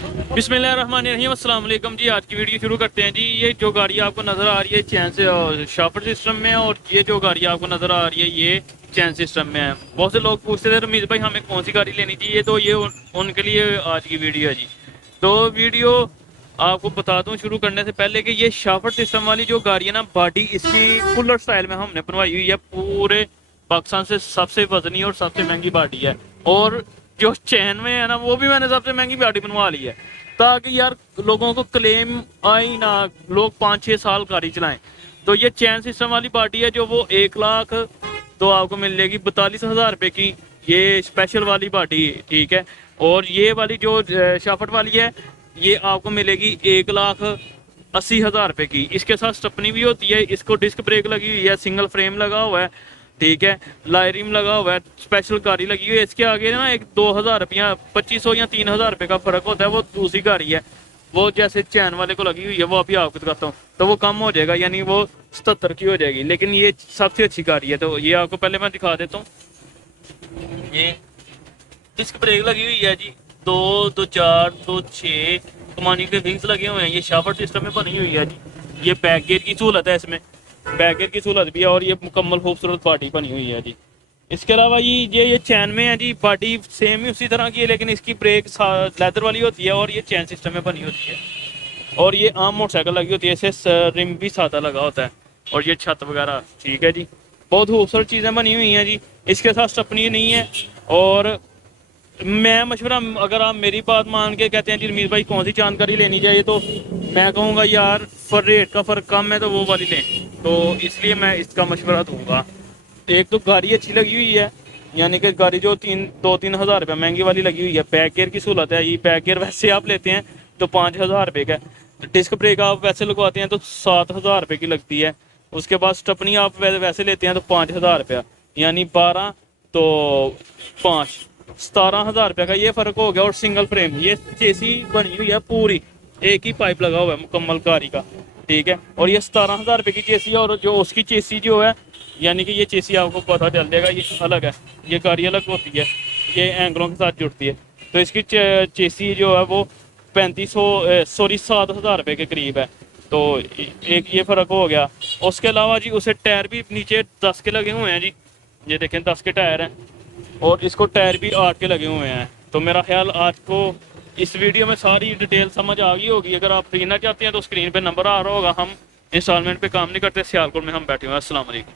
बिस्मिल्लाहिर्रहमानिर्रहीम, अस्सलाम वालेकुम जी। आज की वीडियो शुरू करते हैं जी। ये जो गाड़ी आपको नज़र आ रही है चैन से शाफट सिस्टम में, और ये जो गाड़ी आपको नज़र आ रही है ये चैन सिस्टम में है। बहुत से लोग पूछते थे रमीज़ भाई हमें कौन सी गाड़ी लेनी चाहिए, तो ये उनके लिए आज की वीडियो है जी। तो वीडियो आपको बता दूं शुरू करने से पहले कि ये शाफट सिस्टम वाली जो गाड़ी है ना, बॉडी इसकी फुलर स्टाइल में हमने बनवाई हुई है। पूरे पाकिस्तान से सबसे वजनी और सबसे महंगी बॉडी है, और जो चैन में है ना वो भी मैंने सबसे महंगी बॉडी बनवा ली है, ताकि यार लोगों को क्लेम आई ना, लोग 5-6 साल गाड़ी चलाएं। तो ये चैन सिस्टम वाली बॉडी है जो वो 1 लाख तो आपको मिल जाएगी 42,000 रुपये की, ये स्पेशल वाली बॉडी, ठीक है। और ये वाली जो शाफट वाली है ये आपको मिलेगी 1,80,000 रुपये की। इसके साथ स्टपनी भी होती है, इसको डिस्क ब्रेक लगी हुई है, सिंगल फ्रेम लगा हुआ है, ठीक है, लाइरिम लगा हुआ है, स्पेशल गाड़ी लगी हुई है। इसके आगे ना एक 2,000 रुपया 2,500 या 3,000 रुपये का फ़र्क होता है, वो दूसरी गाड़ी है। वो जैसे चैन वाले को लगी हुई है वो अभी आपको दिखाता हूँ, तो वो कम हो जाएगा, यानी वो 77 की हो जाएगी, लेकिन ये सबसे अच्छी गाड़ी है। तो ये आपको पहले मैं दिखा देता हूँ। ये डिस्क ब्रेक लगी हुई है जी, 2, 2, 4, 2, 6 कमानी के व्हील्स लगे हुए हैं। ये शाफट सिस्टम में बनी हुई है जी। ये बैक गियर की सहूलत है, इसमें बैक गियर की सहूलत भी है, और ये मुकम्मल खूबसूरत बॉडी बनी हुई है जी। इसके अलावा ये चैन में है जी, बॉडी सेम ही उसी तरह की है, लेकिन इसकी ब्रेक लेदर वाली होती है और ये चैन सिस्टम में बनी होती है। और ये आम मोटरसाइकिल लगी होती है, इसे रिम भी सादा लगा होता है, और ये छत वगैरह, ठीक है जी। बहुत खूबसूरत चीज़ें बनी हुई हैं जी। इसके साथ स्टपनी नहीं है। और मैं मशवरा, अगर आप मेरी बात मान के कहते हैं जी रमीज़ भाई कौन सी जानकारी लेनी चाहिए, तो मैं कहूँगा यार रेट का फ़र्क कम है तो वो वाली लें, तो इसलिए मैं इसका मशवरा दूंगा। एक तो गाड़ी अच्छी लगी हुई है, यानी कि गाड़ी जो 2-3 हज़ार रुपये महंगी वाली लगी हुई है। बैक गियर की सहूलत है, ये बैक गियर वैसे आप लेते हैं तो 5,000 रुपये का। डिस्क ब्रेक आप वैसे लगवाते हैं तो 7,000 रुपये की लगती है। उसके बाद स्टपनी आप वैसे लेते हैं तो 5,000 रुपया, यानी 12 तो 5 17,000 रुपये का ये फ़र्क हो गया। और सिंगल फ्रेम, ये चेसी बनी हुई है पूरी, एक ही पाइप लगा हुआ है मुकम्मल गाड़ी का, ठीक है। और ये 17,000 रुपये की चेसी है, और जो उसकी चेसी जो है, यानी कि ये चेसी आपको पता चल जाएगा ये अलग है, ये गाड़ी अलग होती है, ये एंगलों के साथ जुड़ती है। तो इसकी चेसी जो है वो 7,000 रुपये के करीब है। तो एक ये फ़र्क हो गया। उसके अलावा जी उसे टायर भी नीचे 10 के लगे हुए हैं जी, ये देखें 10 के टायर हैं, और इसको टायर भी 8 के लगे हुए हैं। तो मेरा ख्याल आपको इस वीडियो में सारी डिटेल समझ आ गई होगी। अगर आप खरीदना चाहते हैं तो स्क्रीन पे नंबर आ रहा होगा। हम इंस्टॉलमेंट पे काम नहीं करते, सियालकोट में हम बैठे हुए हैं। अस्सलाम वालेकुम।